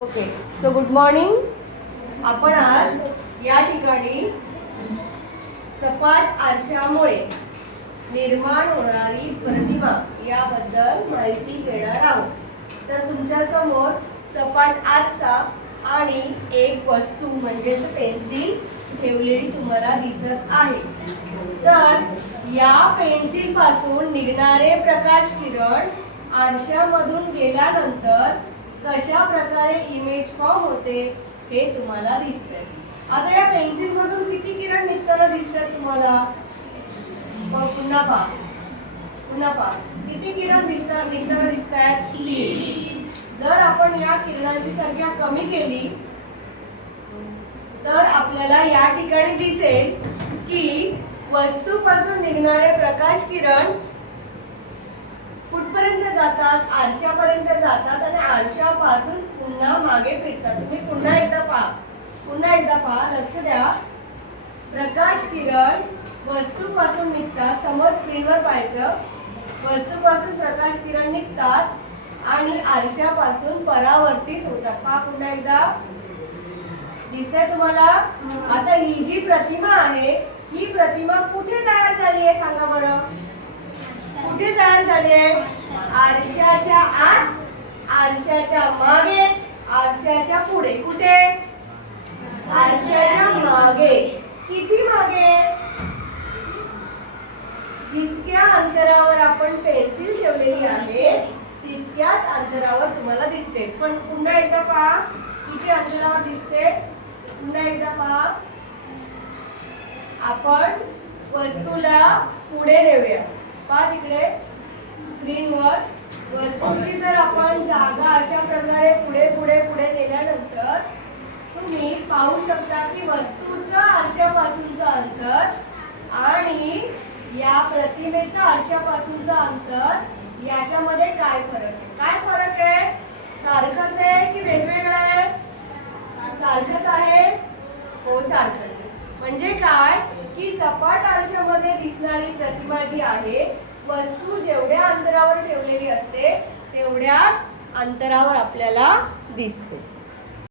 Okay, so good morning. आपण आज या ठिकाणी सपाट आरशामुळे निर्माण होणारी प्रतिमा याबद्दल माहिती घेणार आहोत. तर तुमच्या समोर सपाट आरसा आणि एक वस्तू म्हणजेच पेन्सिल ठेवलेली तुम्हाला दिसत आहे. तर या पेन्सिल पासून निघणारे प्रकाश किरण आरशामधून गेल्यानंतर कशा प्रकारे इमेज फॉर्म होते हे तुम्हाला दिसतंय. आता या पेन्सिल मधून किती किरण निघताना दिसतात तुम्हाला? पुन्हा पहा किती किरण निघताना दिसतात? 3. जर आपण या किरणांची संख्या कमी केली तर आपल्याला या ठिकाणी दिसेल की वस्तूपासून निघणारे प्रकाश किरण कुठपर्यंत जातात? आरशापर्यंत जातात आणि आरशापासून पुन्हा मागे फिरतात. तुम्ही पुन्हा एकदा पहा, लक्ष द्या. प्रकाश किरण वस्तूपासून निघतात. समोर स्क्रीनवर पाहायचं. वस्तूपासून प्रकाश किरण निघतात आणि आरशापासून परावर्तित होतात. पहा पुन्हा एकदा. दिसतंय तुम्हाला? आता ही जी प्रतिमा आहे ही प्रतिमा कुठे तयार झाली आहे सांगा बरं? कुठे तयार झाली आहे? आरशाच्या आत, आरशाच्या मागे, आरशाच्या पुढे. कुठे? आरशाच्या मागे. किती मागे? जितक्या अंतरावर आपण पेन्सिल ठेवलेली आहे तितक्याच अंतरावर तुम्हाला दिसते. पण पुन्हा एकदा पहा किती अंतरावर दिसते. पुन्हा एकदा पहा. आपण वस्तूला पुढे नेऊया. पहा तिकडे स्क्रीनवर वस्तूची जर आपण जागा अशा प्रकारे पुढे पुढे पुढे नेल्यानंतर तुम्ही पाहू शकता की वस्तूचं आरशापासूनचं अंतर आणि या प्रतिमेचं आरशापासूनचं अंतर याच्यामध्ये काय फरक आहे? काय फरक आहे? सारखंच आहे की वेगवेगळं आहे? सारखंच आहे. हो, सारखंच आहे. म्हणजे काय की सपाट आरशामध्ये दिसणारी प्रतिमा जी आहे वस्तू जेवढ्या अंतरावर ठेवलेली असते तेवढ्याच अंतरावर आपल्याला दिसते.